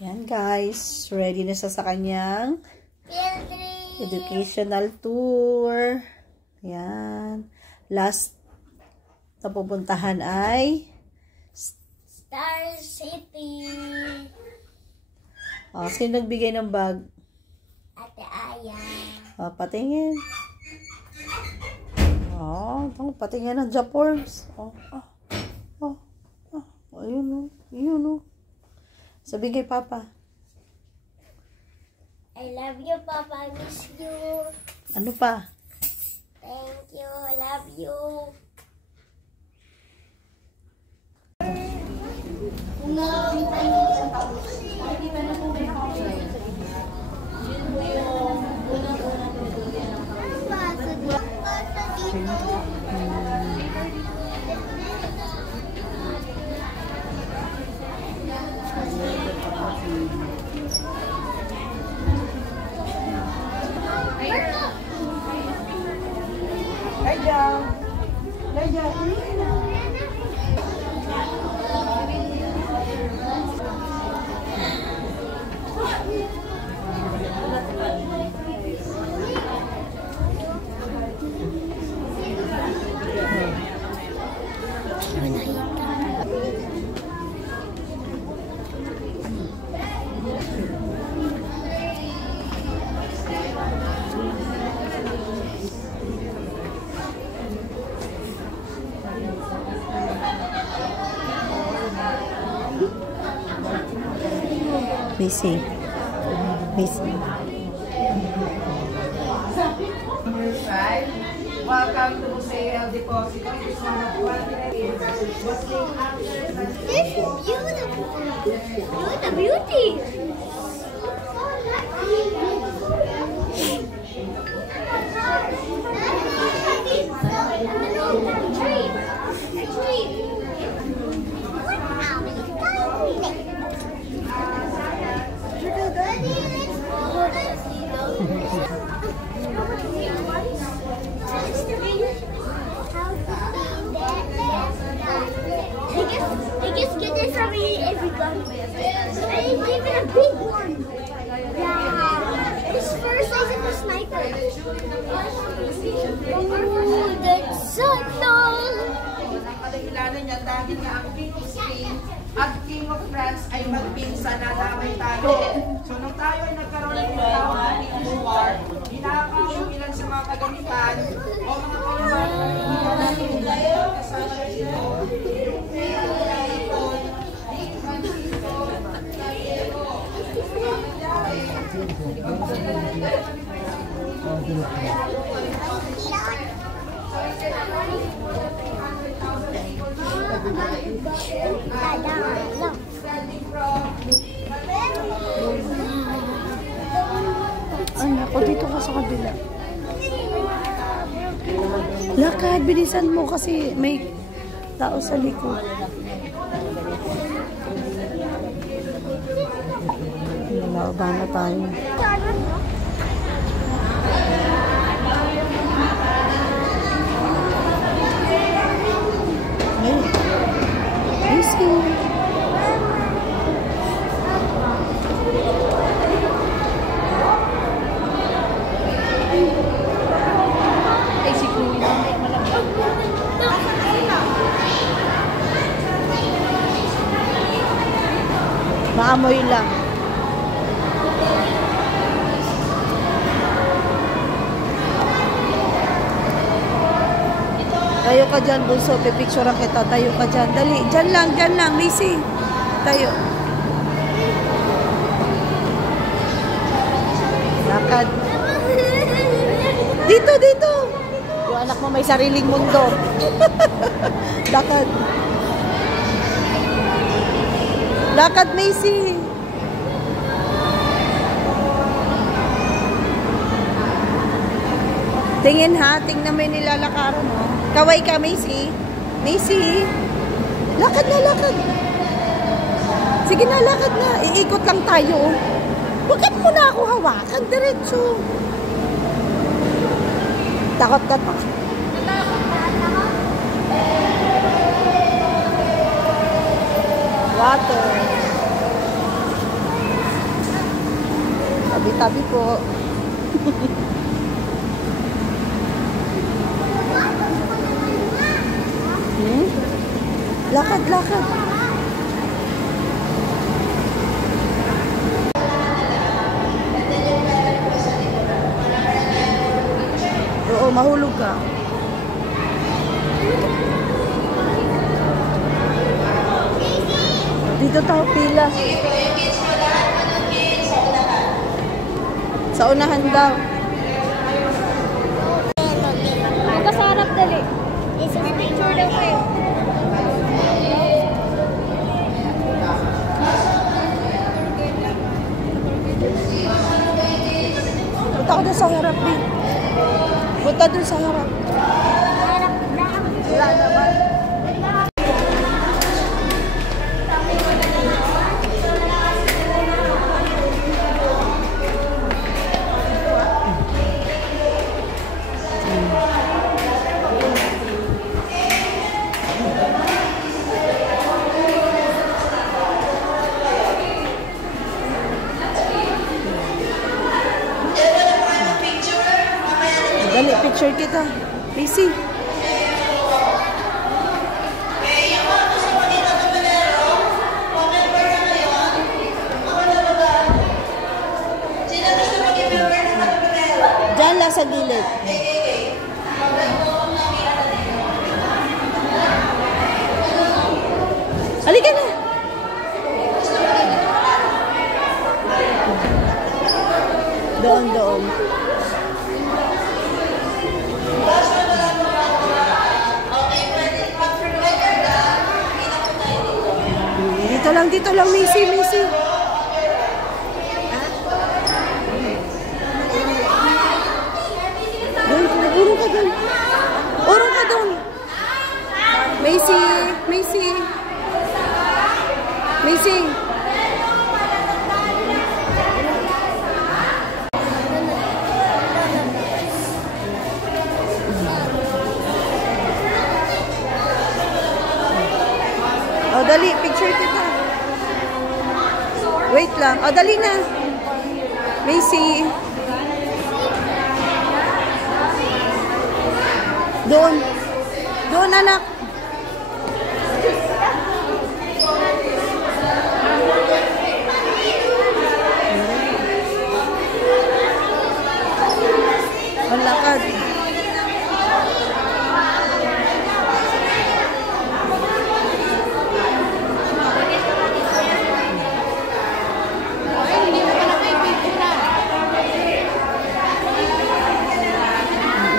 Yan guys, ready na siya sa kanyang educational tour. Yan. Last na pupuntahan ay Star City. Oh, sino nagbigay ng bag? Ate Aya. Oh, patingin. Oh, patingin ng Japorms. Ayun o. Sabi kay Papa. I love you, Papa. I miss you. Ano pa? Thank you. Love you. Busy. Number 5. Welcome to Museo Deposito. It is one of one was named after This is beautiful. Look at the beauty. They just get it from me every gun. And they give it a big one. Yeah. His first is a sniper. Oh, that's so tall. ang kadahilanan niya dahil nga ang King of Spain at King of France ay magpinsan na damay tayo. So nung tayo ay nagkaroon ng tinatawag na British War, hinakaw yung ilan sa mga kagamitan o mga kalaman na natin kasama dito. Anak ko, dito ka sa kabila. Lakad, bilisan mo kasi may tao sa likod. Nalaba na tayo. Easy. Maamoy lang. Tayo ka dyan, Bunso. Pipicturean kita. Tayo ka dyan. Dali. Dyan lang. Missy. Tayo. Lakad. Dito. Yung anak mo may sariling mundo. Lakad. Lakad, Macy. Tingin ha. Tingnan mo yung nilalakaran mo. Kaway ka, Macy. Macy. Lakad na. Sige na, lakad na. Iikot lang tayo. Bakit mo na ako hawakan? Diretso. Takot ka pa. Water. Tabi po. Lakad, lakad. Oo, mahulog ka. Dito tayo pila. Sa unahan daw. Ito sa harap dali. Isang picture daw kayo. Punta ko doon sa harap, babe. Punta doon sa harap. Wala naman. Dali, picture kita. Busy. Diyan lang sa gilid. Halika na. Doon, doon. Dito lang, Missy, Missy. Doon, urong ka doon. Urong ka doon. Missy, Missy. Missy. Oh, dali, picture kita. Wait lang. Oh, dali na. Macy. Doon. Doon, anak. Ang lakad.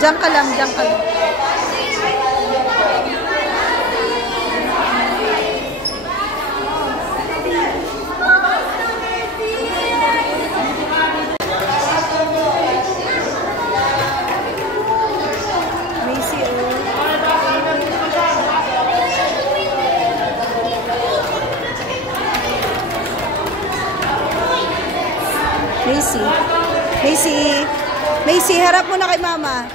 Diyan ka lang, diyan ka lang. Macy. Macy. Macy, harap mo na kay mama.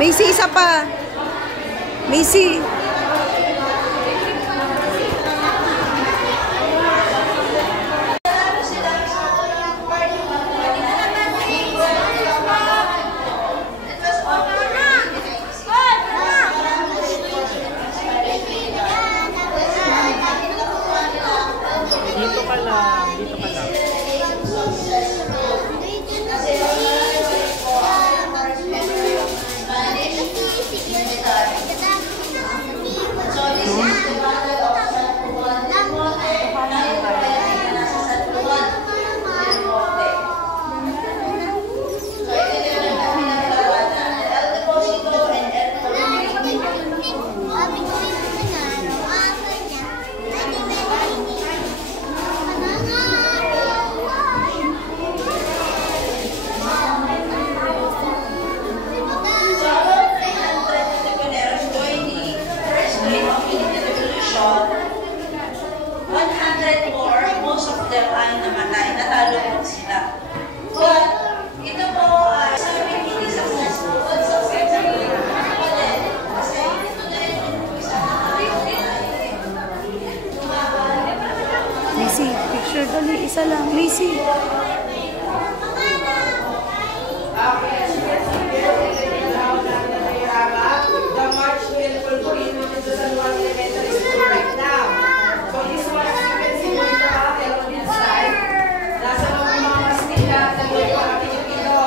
Macy, isa pa. Macy. Dito ka lang, dito ka lang. Macy, picture dali. Isa lang. Macy. The march will continue to the San Juan Elementary School right now. So this one, as you can see, with the hotel on this side. Nasa mga Kastila at mga Pilipino.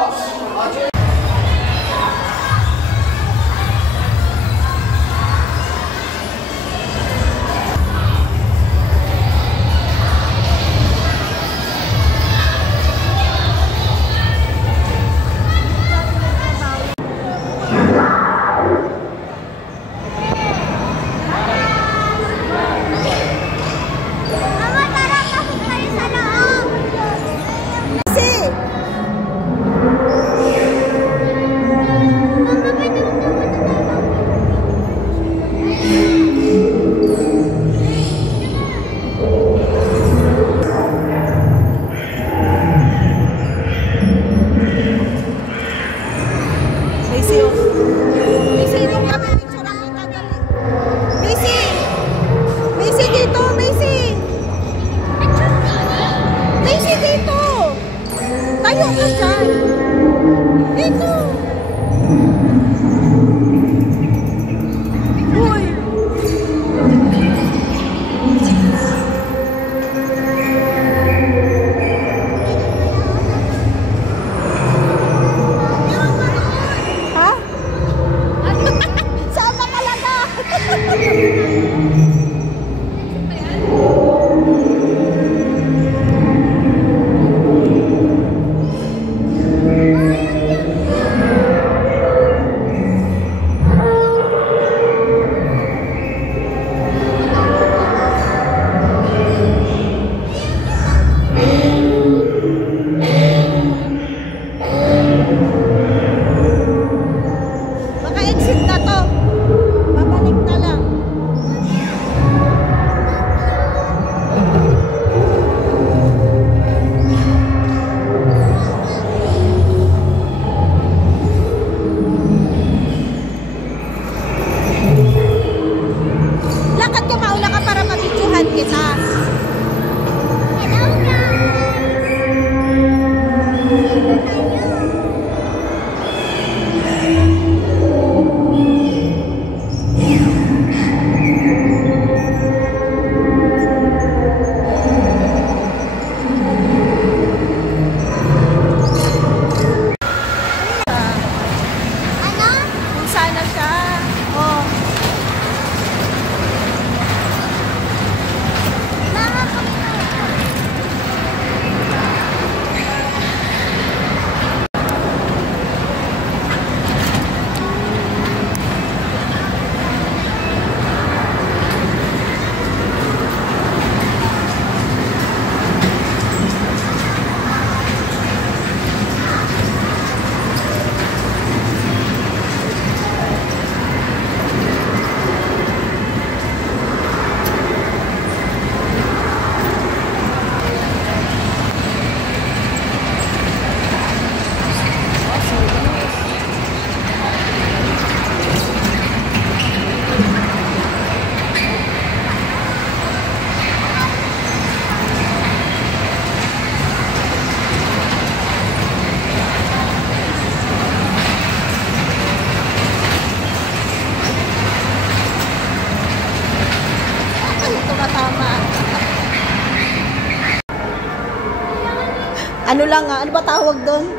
Ano lang ano ba tawag doon?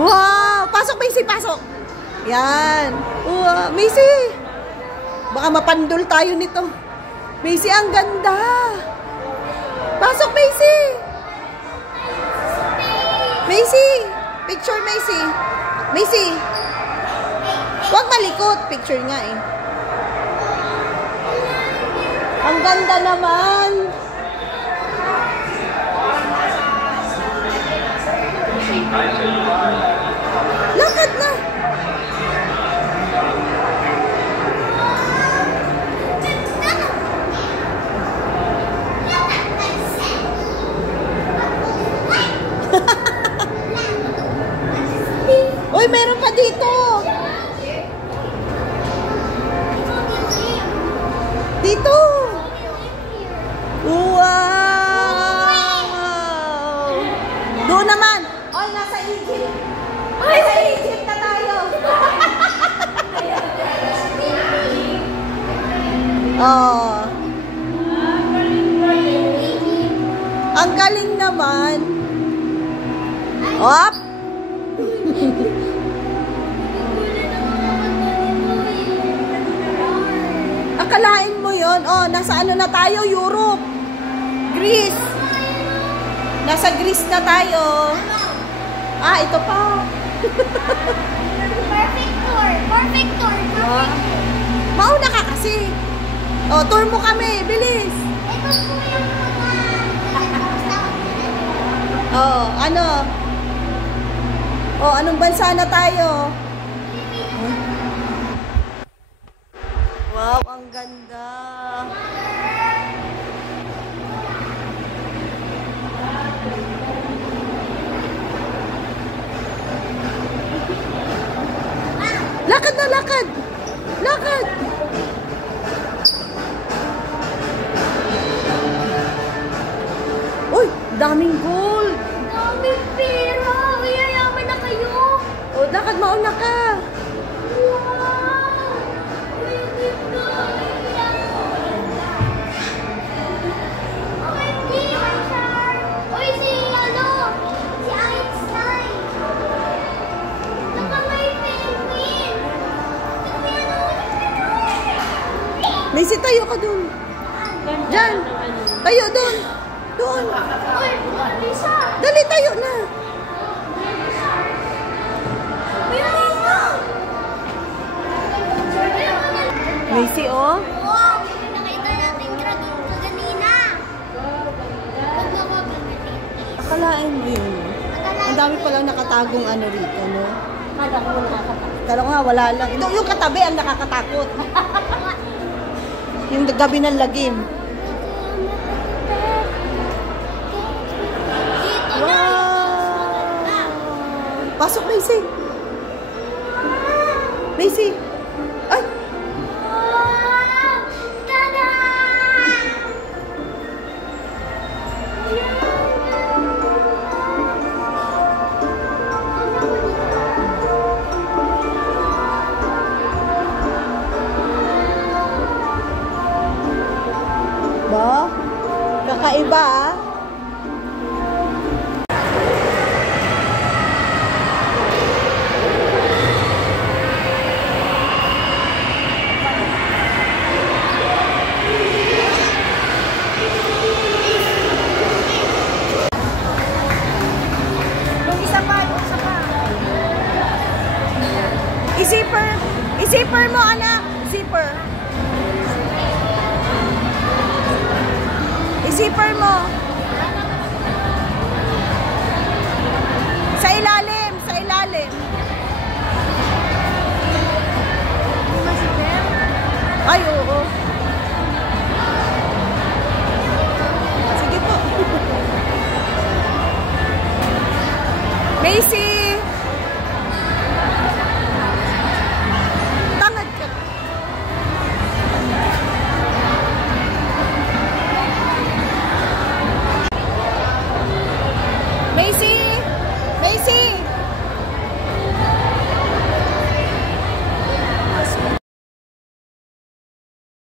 Wow! Pasok, Macy, pasok! Yan! Wow, Macy! Baka mapandol tayo nito. Macy, ang ganda! Pasok, Macy! Macy! Picture, Macy! Macy! Huwag malikot! Picture nga eh. Ang ganda naman! Lakad na! Uy, meron pa dito! Dito! Ang galing naman. Op! Akalain mo yon. Oh, nasa ano na tayo? Europe. Greece. Nasa Greece na tayo. Ah, ito pa. Perfect tour. Perfect tour. Perfect tour. Mauna ka kasi. Oh, tour mo kami. Bilis. Ito po yung mga... Oh, ano? Oh, anong bansa na tayo? Wow, ang ganda. Lakad na, lakad. Lakad. Uy, daming gold. Daming pera. Yayaman na kayo. Oh, lakad, mauna ka. Wow. Uy, si ano? Si Einstein. Naka may penguin. Macy, tayo ka dun. Diyan. Tayo dun. Doon. Uy, Lisa. Dali, tayo na. Macy, oh. Wow, nakita natin dragon kanina. Huwag mo ba magmatitis? Akalain mo yun. Ang dami palang nakatagong ano rito, no? Kala ko nga, wala lang. Yung katabi ang nakakatakot. Yung gabi ng lagim. Wow! Pasok, Macy. Macy. Ay! Wow! Tada! Ba? Kakaiba, ah. Yung isa pa, yung isa pa. I-zipper. I-zipper mo, anak. Zipper. I-zipper mo.